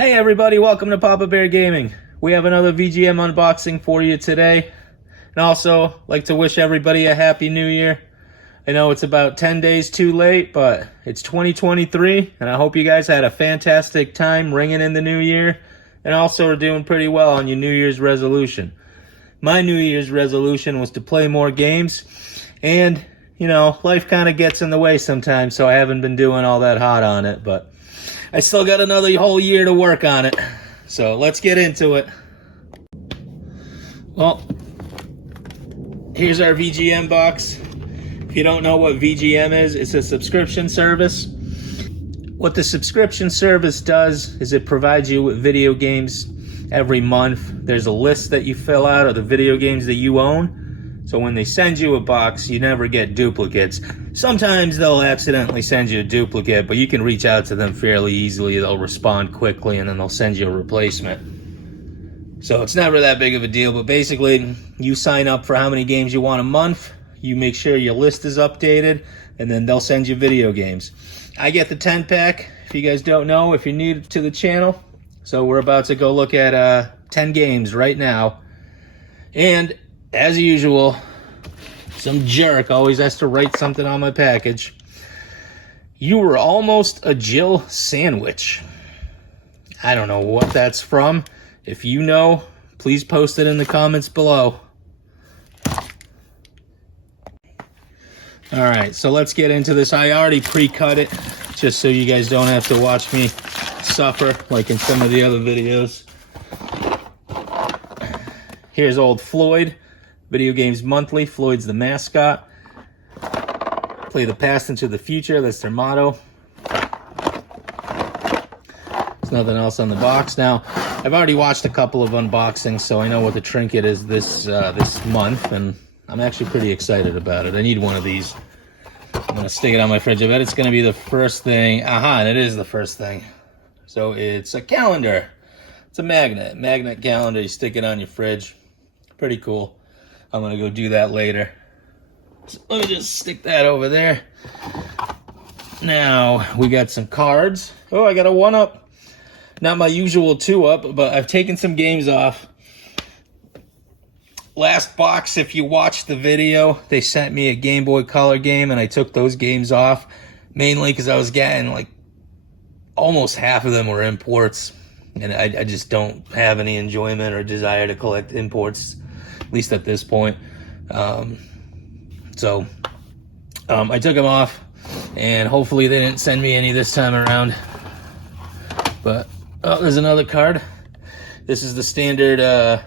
Hey everybody, welcome to Papa Bear Gaming. We have another VGM unboxing for you today. And also, like to wish everybody a happy new year. I know it's about 10 days too late, but it's 2023, and I hope you guys had a fantastic time ringing in the new year, and also are doing pretty well on your New Year's resolution. My New Year's resolution was to play more games, and, you know, life kind of gets in the way sometimes, so I haven't been doing all that hot on it, but I still got another whole year to work on it. So let's get into it. Well, here's our VGM box. If you don't know what VGM is, it's a subscription service. What the subscription service does is it provides you with video games every month. There's a list that you fill out of the video games that you own. So when they send you a box, you never get duplicates. Sometimes they'll accidentally send you a duplicate, but you can reach out to them fairly easily. They'll respond quickly, and then they'll send you a replacement. So it's never that big of a deal, but basically, you sign up for how many games you want a month, you make sure your list is updated, and then they'll send you video games. I get the 10-pack, if you guys don't know, if you're new to the channel. So we're about to go look at 10 games right now. And as usual, some jerk always has to write something on my package. You were almost a Jill sandwich. I don't know what that's from. If you know, please post it in the comments below. Alright, so let's get into this. I already pre-cut it, just so you guys don't have to watch me suffer like in some of the other videos. Here's old Floyd. Video Games Monthly. Floyd's the mascot. Play the past into the future. That's their motto. There's nothing else on the box. Now, I've already watched a couple of unboxings, so I know what the trinket is this month, and I'm actually pretty excited about it. I need one of these. I'm going to stick it on my fridge. I bet it's going to be the first thing. Aha, and it is the first thing. So it's a calendar. It's a magnet calendar. You stick it on your fridge. Pretty cool. I'm going to go do that later. So let me just stick that over there. Now, we got some cards. Oh, I got a 1-up. Not my usual 2-up, but I've taken some games off. Last box, if you watched the video, they sent me a Game Boy Color game, and I took those games off. Mainly because I was getting, like, almost half of them were imports. And I just don't have any enjoyment or desire to collect imports, at least at this point. I took them off, and hopefully they didn't send me any this time around. But, oh, there's another card. This is the standard,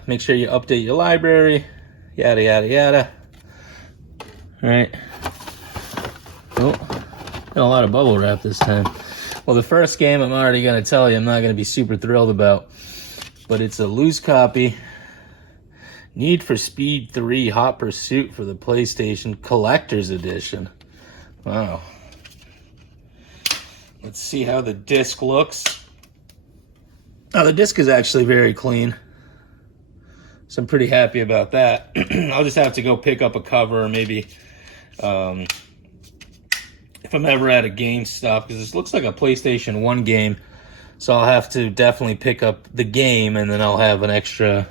make sure you update your library, yada, yada, yada. All right. Oh, got a lot of bubble wrap this time. Well, the first game I'm already going to tell you I'm not going to be super thrilled about, but it's a loose copy. Need for Speed 3 Hot Pursuit for the PlayStation Collector's Edition. Wow. Let's see how the disc looks. Oh, the disc is actually very clean, so I'm pretty happy about that. I'll just have to go pick up a cover, or maybe if I'm ever at a GameStop, because this looks like a PlayStation 1 game, so I'll have to definitely pick up the game, and then I'll have an extra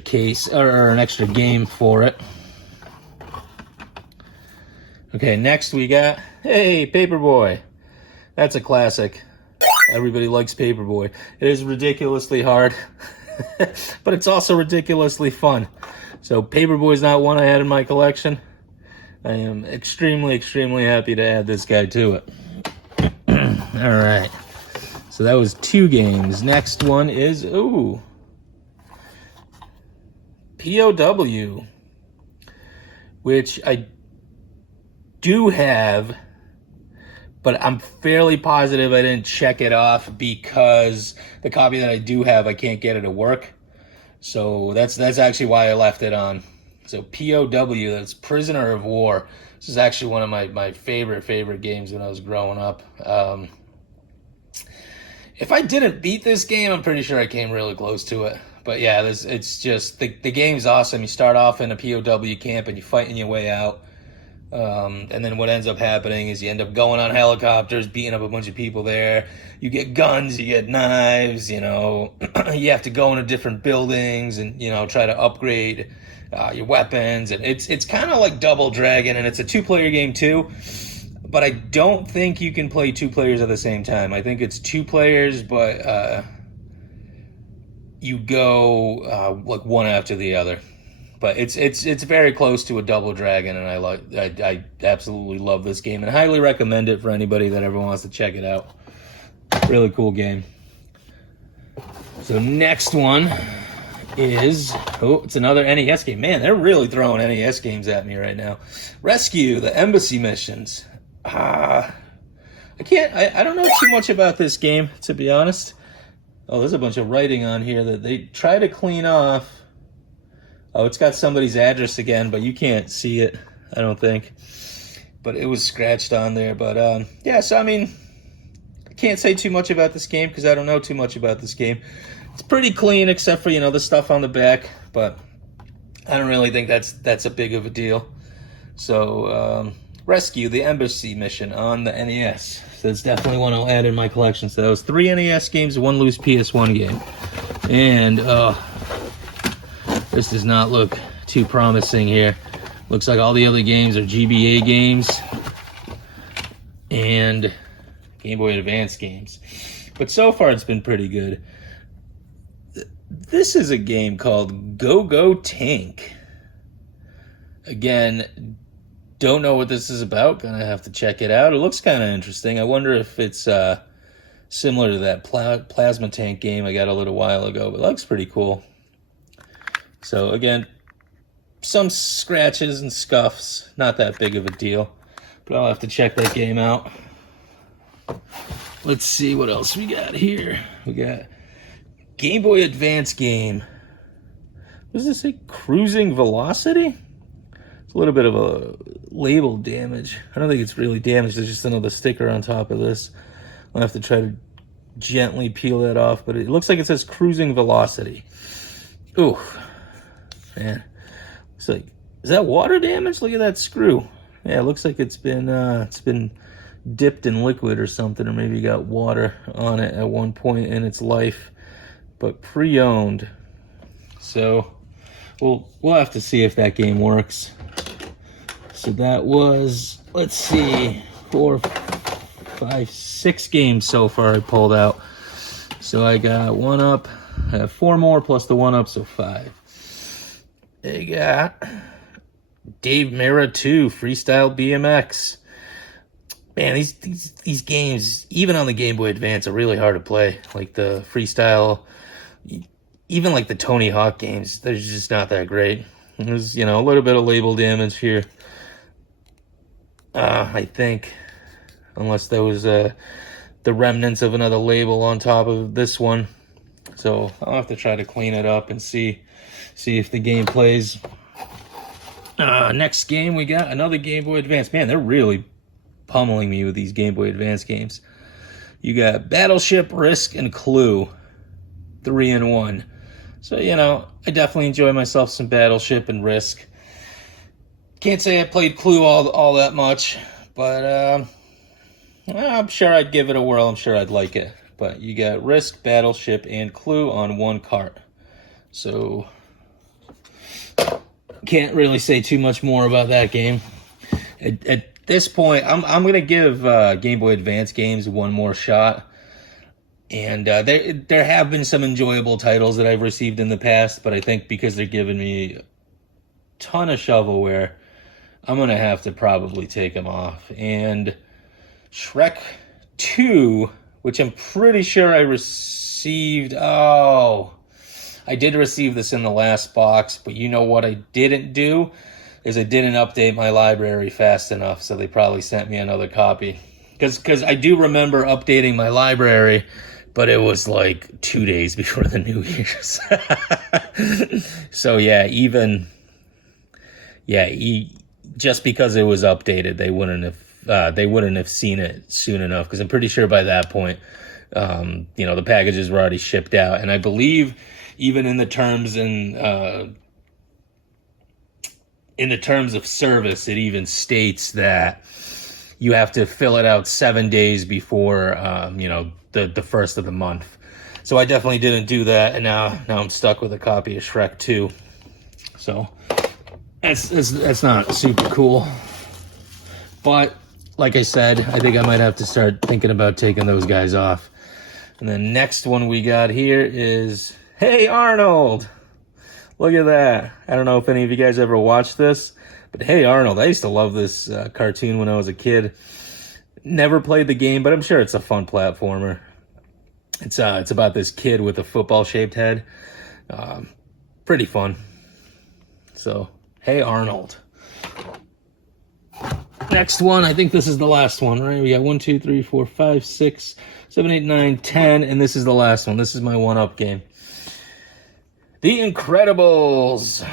case, or an extra game for it. Okay, next we got, hey, Paperboy. That's a classic. Everybody likes Paperboy. It is ridiculously hard, but it's also ridiculously fun. So Paperboy is not one I had in my collection. I am extremely, extremely happy to add this guy to it. All right. So that was 2 games. Next one is, ooh, POW, which I do have, but I'm fairly positive I didn't check it off because the copy that I do have, I can't get it to work. So that's actually why I left it on. So POW, that's Prisoner of War. This is actually one of my favorite games when I was growing up. If I didn't beat this game, I'm pretty sure I came really close to it. But yeah, it's just, the game's awesome. You start off in a POW camp and you're fighting your way out. And then what ends up happening is you end up going on helicopters, beating up a bunch of people there. You get guns, you get knives, you have to go into different buildings and, try to upgrade your weapons. And it's kind of like Double Dragon, and it's a 2-player game too. But I don't think you can play 2 players at the same time. I think it's 2 players, but you go like one after the other. But it's very close to a Double Dragon, and I absolutely love this game and highly recommend it for anybody that ever wants to check it out. Really cool game. So next one is it's another NES game. Man, they're really throwing NES games at me right now. Rescue, the Embassy Missions. I don't know too much about this game, to be honest. Oh, there's a bunch of writing on here that they try to clean off. Oh, it's got somebody's address again, but you can't see it, I don't think. But it was scratched on there. But, yeah, so, I mean, I can't say too much about this game because I don't know too much about this game. It's pretty clean except for, the stuff on the back. But I don't really think that's a big of a deal. So, Rescue, the Embassy Mission on the NES. So it's definitely one I'll add in my collection. So that was 3 NES games, 1 loose PS1 game. And, this does not look too promising here. Looks like all the other games are GBA games and Game Boy Advance games. But so far it's been pretty good. This is a game called Go-Go Tank. Again, don't know what this is about. Gonna have to check it out. It looks kind of interesting. I wonder if it's similar to that plasma tank game I got a little while ago. But it looks pretty cool. So again, some scratches and scuffs, not that big of a deal, but I'll have to check that game out. Let's see what else we got here. We got Game Boy Advance game. What does this say? Cruising Velocity? It's a little bit of a label damage. I don't think it's really damaged. There's just another sticker on top of this. I'll have to try to gently peel that off, but it looks like it says Cruising Velocity. Ooh. Man, looks like, is that water damage? Look at that screw. Yeah, it looks like it's been dipped in liquid or something, or maybe got water on it at one point in its life. But pre-owned, so we'll have to see if that game works. So that was, let's see, 4, 5, 6 games so far I pulled out. So I got 1 up. I have 4 more plus the 1 up, so 5. They got Dave Mirra 2, Freestyle BMX. Man, these games, even on the Game Boy Advance, are really hard to play. Like the Freestyle, even like the Tony Hawk games, they're just not that great. There's, a little bit of label damage here. I think, unless there was the remnants of another label on top of this one. So I'll have to try to clean it up and see if the game plays. Next game, we got another Game Boy Advance. Man, they're really pummeling me with these Game Boy Advance games. You got Battleship, Risk, and Clue. 3 in 1. So, I definitely enjoy myself some Battleship and Risk. Can't say I played Clue all that much, but I'm sure I'd give it a whirl. I'm sure I'd like it. But you got Risk, Battleship, and Clue on 1 cart. So can't really say too much more about that game. At this point, I'm going to give Game Boy Advance games 1 more shot. And there have been some enjoyable titles that I've received in the past, but I think because they're giving me a ton of shovelware, I'm going to have to probably take them off. And Shrek 2, which I'm pretty sure I received... Oh, I did receive this in the last box, but you know what I didn't do? Is I didn't update my library fast enough, so they probably sent me another copy. Because I do remember updating my library, but it was like 2 days before the New Year's. So yeah, just because it was updated, they wouldn't have seen it soon enough. Because I'm pretty sure by that point, the packages were already shipped out, and I believe even in the terms and in the terms of service, it even states that you have to fill it out 7 days before, you know, the first of the month. So I definitely didn't do that, and now I'm stuck with a copy of Shrek 2. So that's not super cool. But like I said, I think I might have to start thinking about taking those guys off. And the next one we got here is, Hey Arnold! Look at that. I don't know if any of you guys ever watched this, but Hey Arnold, I used to love this cartoon when I was a kid. Never played the game, but I'm sure it's a fun platformer. It's about this kid with a football-shaped head. Pretty fun. So, Hey Arnold. Next one, I think this is the last one, right? We got 1, 2, 3, 4, 5, 6, 7, 8, 9, 10, and this is the last one. This is my one-up game. The Incredibles,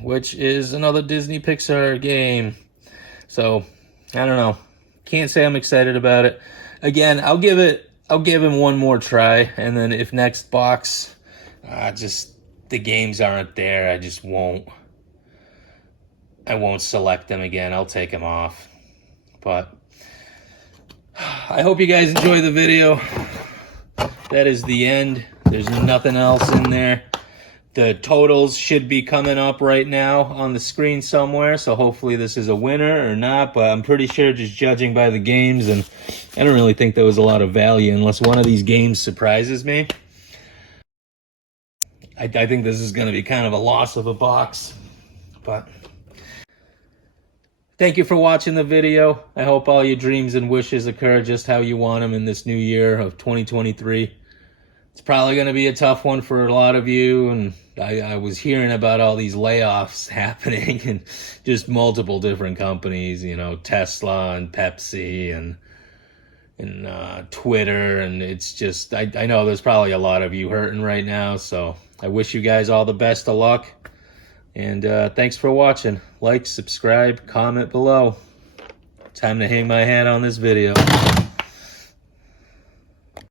which is another Disney Pixar game. So, I don't know. Can't say I'm excited about it. Again, I'll give him one more try, and then if next box, just the games aren't there, I won't select them again. I'll take them off. But I hope you guys enjoy the video. That is the end. There's nothing else in there. The totals should be coming up right now on the screen somewhere, so hopefully this is a winner or not, but I'm pretty sure just judging by the games, and I don't really think there was a lot of value unless one of these games surprises me. I think this is going to be kind of a loss of a box, but thank you for watching the video. I hope all your dreams and wishes occur just how you want them in this new year of 2023. It's probably going to be a tough one for a lot of you, and I was hearing about all these layoffs happening and just multiple different companies, you know, Tesla and Pepsi and Twitter, and it's just, I know there's probably a lot of you hurting right now, so I wish you guys all the best of luck, and thanks for watching. Like, subscribe, comment below. Time to hang my hat on this video.